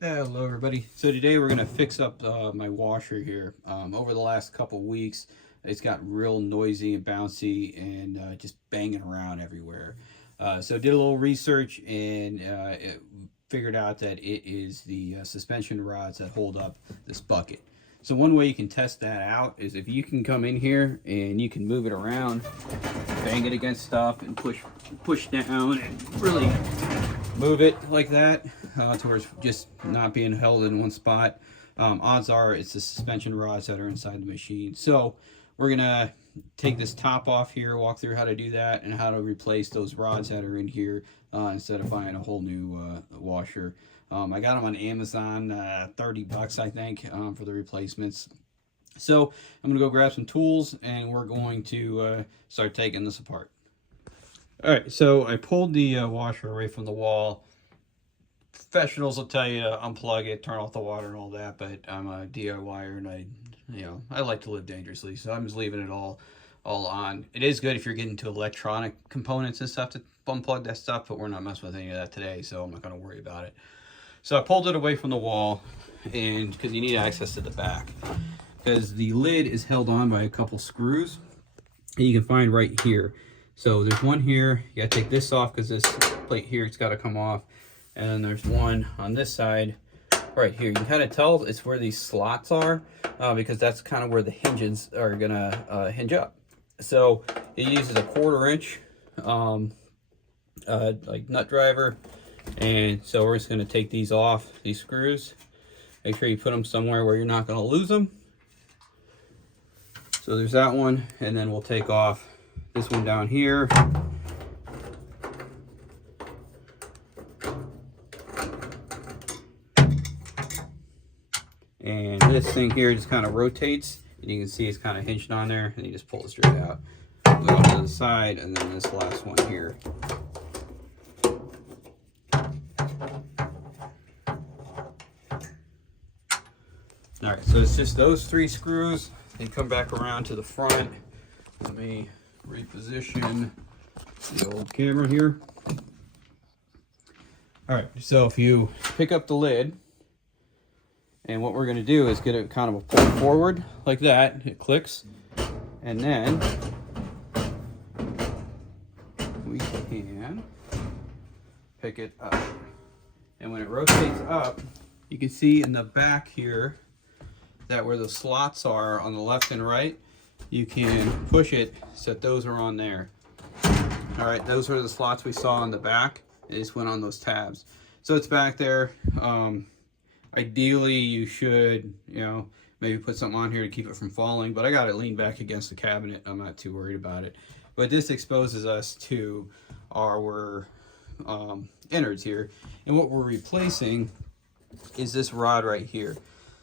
Hello everybody. So today we're going to fix up my washer here. Over the last couple weeks it's got real noisy and bouncy and just banging around everywhere. So did a little research and figured out that it is the suspension rods that hold up this bucket. So one way you can test that out is if you can come in here and you can move it around, bang it against stuff and push down and really move it like that to where it's just not being held in one spot. Odds are it's the suspension rods that are inside the machine. So we're gonna take this top off here, walk through how to do that and how to replace those rods that are in here instead of buying a whole new washer. I got them on Amazon, 30 bucks I think, for the replacements. So I'm gonna go grab some tools and we're going to start taking this apart. All right, so I pulled the washer away from the wall. Professionals will tell you to unplug it, turn off the water and all that, but I'm a DIYer and I like to live dangerously, so I'm just leaving it all on. It is good if you're getting to electronic components and stuff to unplug that stuff, but we're not messing with any of that today, so I'm not going to worry about it. So I pulled it away from the wall, and because you need access to the back, because the lid is held on by a couple screws, and you can find right here. So there's one here. You got to take this off because this plate here, it's got to come off. And then there's one on this side right here. You can kind of tell it's where these slots are because that's kind of where the hinges are gonna hinge up. So it uses a 1/4 inch like nut driver, and so we're just gonna take these off, these screws. Make sure you put them somewhere where you're not gonna lose them. So there's that one, and then we'll take off this one down here. And this thing here just kind of rotates, and you can see it's kind of hinged on there, and you just pull it straight out. Go to the side, and then this last one here. All right, so it's just those 3 screws. They come back around to the front. Let me reposition the old camera here. All right, so if you pick up the lid, and what we're going to do is get it kind of a pull forward like that. It clicks. And then we can pick it up. And when it rotates up, you can see in the back here that where the slots are on the left and right, you can push it so that those are on there. All right, those are the slots we saw on the back. It just went on those tabs. So it's back there. Ideally, you should, maybe put something on here to keep it from falling, but I got it leaned back against the cabinet. I'm not too worried about it. But this exposes us to our innards here. And what we're replacing is this rod right here.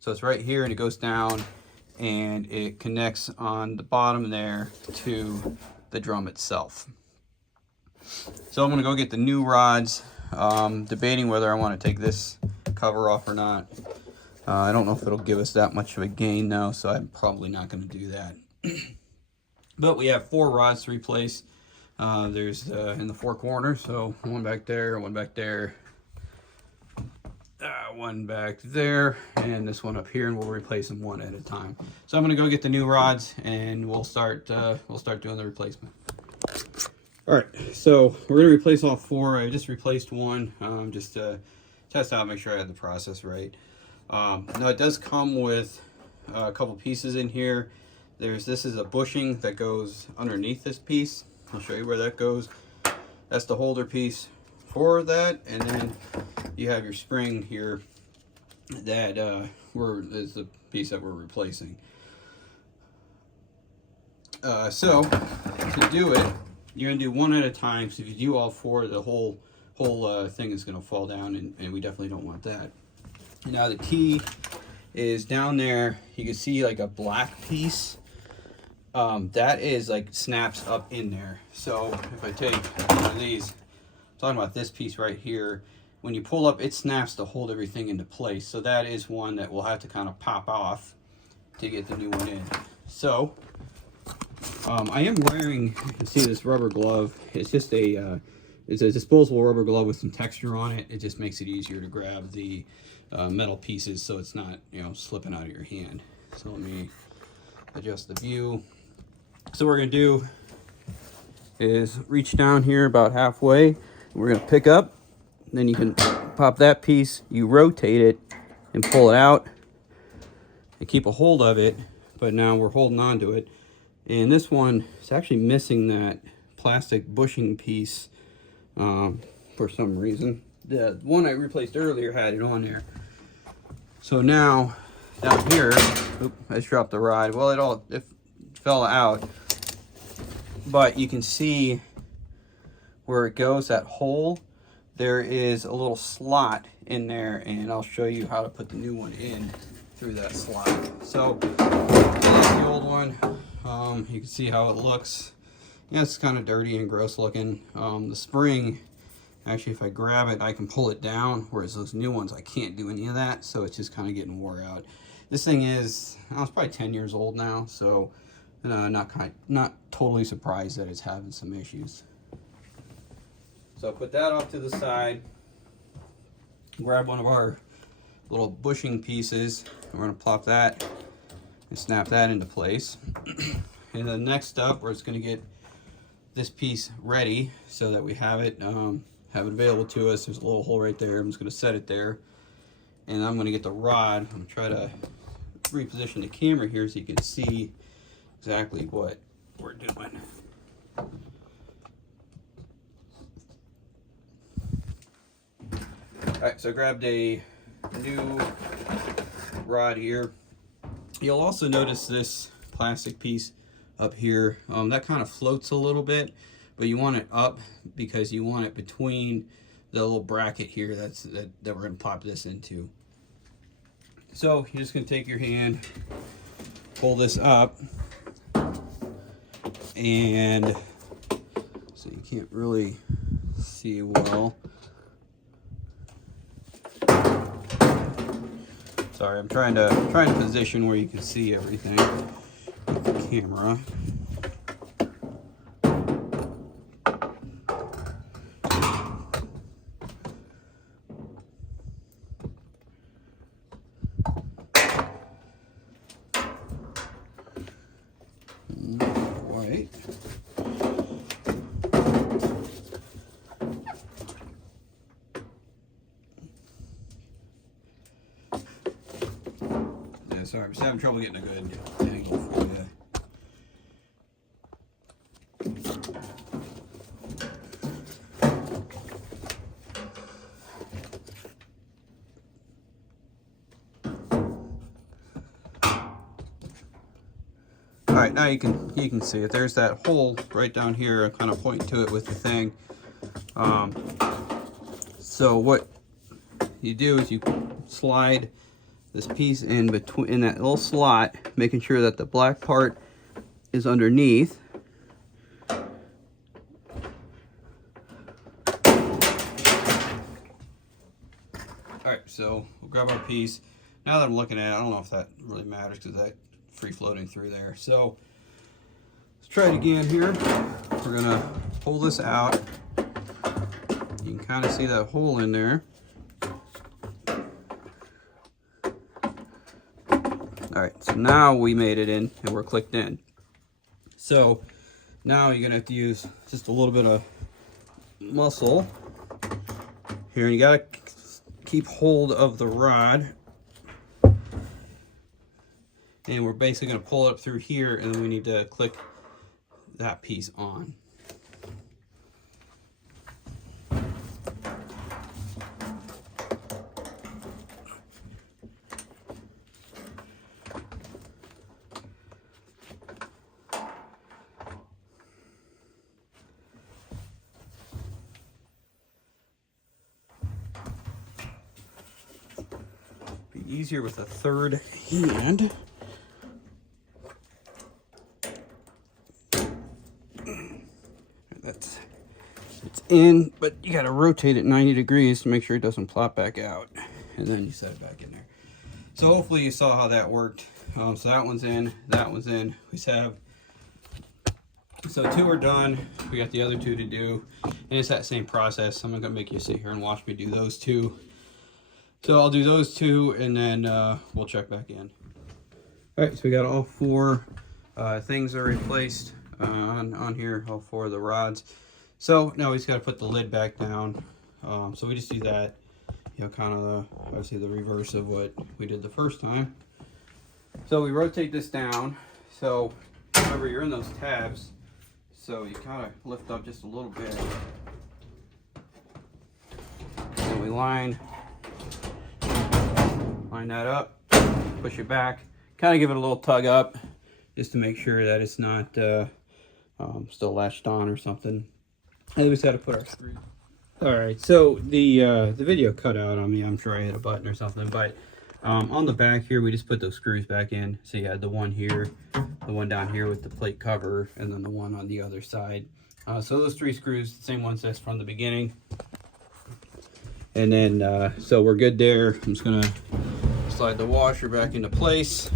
So it's right here, and it goes down, and it connects on the bottom there to the drum itself. So I'm going to go get the new rods. Debating whether I want to take this cover off or not. I don't know if it'll give us that much of a gain though, so I'm probably not going to do that. But we have 4 rods to replace. There's in the 4 corners, so one back there, one back there, one back there, and this one up here, and we'll replace them one at a time. So I'm going to go get the new rods, and we'll start doing the replacement. All right, so we're going to replace all 4. I just replaced one just to test out, make sure I had the process right. Now it does come with a couple pieces in here. This is a bushing that goes underneath this piece. I'll show you where that goes. That's the holder piece for that, and then you have your spring here that is the piece that we're replacing. So to do it, you're gonna do one at a time. So if you do all 4, the whole thing is gonna fall down, and we definitely don't want that. Now the key is down there. You can see like a black piece. That is like snaps up in there. So if I take one of these, I'm talking about this piece right here. When you pull up, it snaps to hold everything into place. So that is one that we'll have to kind of pop off to get the new one in. So I am wearing, you can see this rubber glove. It's just a it's a disposable rubber glove with some texture on it. It just makes it easier to grab the metal pieces so it's not, you know, slipping out of your hand. So let me adjust the view. So what we're gonna do is reach down here about halfway. We're gonna pick up, then you can pop that piece, you rotate it and pull it out and keep a hold of it, but now we're holding on to it. And this one is actually missing that plastic bushing piece for some reason. The one I replaced earlier had it on there. So now down here, oops, I just dropped the rod. Well, it fell out, but you can see where it goes, that hole. There is a little slot in there, and I'll show you how to put the new one in through that slot. So that's the old one. You can see how it looks. Yeah, it's kind of dirty and gross looking. The spring, actually, if I grab it, I can pull it down, whereas those new ones, I can't do any of that, so it's just kind of getting wore out. This thing is, it's probably 10 years old now, so not totally surprised that it's having some issues. So put that off to the side. Grab one of our little bushing pieces. We're going to plop that and snap that into place. And then next up, we're just going to get this piece ready so that we have it available to us. There's a little hole right there. I'm just going to set it there. And I'm going to get the rod. I'm going to try to reposition the camera here so you can see exactly what we're doing. Alright, so I grabbed a new rod here. You'll also notice this plastic piece up here. That kind of floats a little bit, but you want it up because you want it between the little bracket here that we're going to pop this into. So you're just going to take your hand, pull this up, and so you can't really see well. Sorry, I'm trying to position where you can see everything with the camera. White. Sorry, I'm just having trouble getting a good angle for you. All right, now you can see it. There's that hole right down here. I'm kind of pointing to it with the thing. So what you do is you slide this piece in that little slot, making sure that the black part is underneath. All right, so we'll grab our piece. Now that I'm looking at it, I don't know if that really matters because that's free floating through there. So let's try it again here. We're gonna pull this out. You can kind of see that hole in there. All right, so now we made it in and we're clicked in. So now you're gonna have to use just a little bit of muscle here, and you gotta keep hold of the rod. And we're basically gonna pull it up through here, and then we need to click that piece on. Easier with a third hand. It's in, but you got to rotate it 90 degrees to make sure it doesn't plop back out, and then you set it back in there. So hopefully you saw how that worked. So that one's in, that one's in. We just have So 2 are done. We got the other 2 to do, and it's that same process. I'm not gonna make you sit here and watch me do those 2. So I'll do those 2, and then we'll check back in. All right, so we got all 4 things are replaced on here, all 4 of the rods. So now we just got to put the lid back down. So we just do that, you know, kind of obviously the reverse of what we did the first time. So we rotate this down. So remember, you're in those tabs, so you kind of lift up just a little bit. And we line that up, push it back, kind of give it a little tug up just to make sure that it's not still latched on or something. And we just got to put our screws. All right, so the video cut out on me. I'm sure I hit a button or something, but on the back here, we just put those screws back in. So you had the one here, the one down here with the plate cover, and then the one on the other side. So those 3 screws, the same ones as from the beginning. And then, so we're good there. I'm just gonna slide the washer back into place.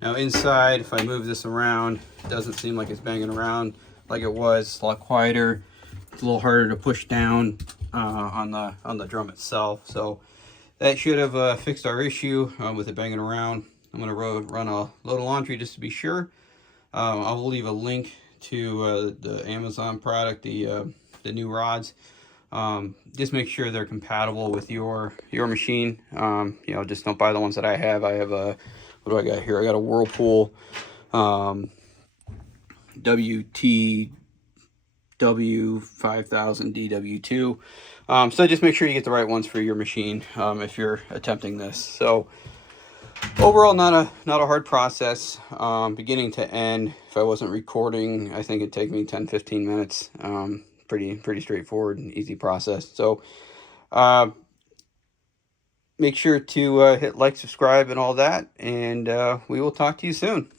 Now inside, if I move this around, it doesn't seem like it's banging around like it was. It's a lot quieter. It's a little harder to push down on the drum itself. So that should have fixed our issue with it banging around. I'm gonna run a load of laundry just to be sure. I will leave a link to the Amazon product, the new rods. Just make sure they're compatible with your machine. You know, just don't buy the ones that I have. I have a, what do I got here? I got a Whirlpool WTW 5000 DW2. So just make sure you get the right ones for your machine if you're attempting this. So overall, not a hard process, beginning to end. If I wasn't recording, I think it'd take me 10-15 minutes. Pretty straightforward and easy process. So make sure to hit like, subscribe, and all that, and we will talk to you soon.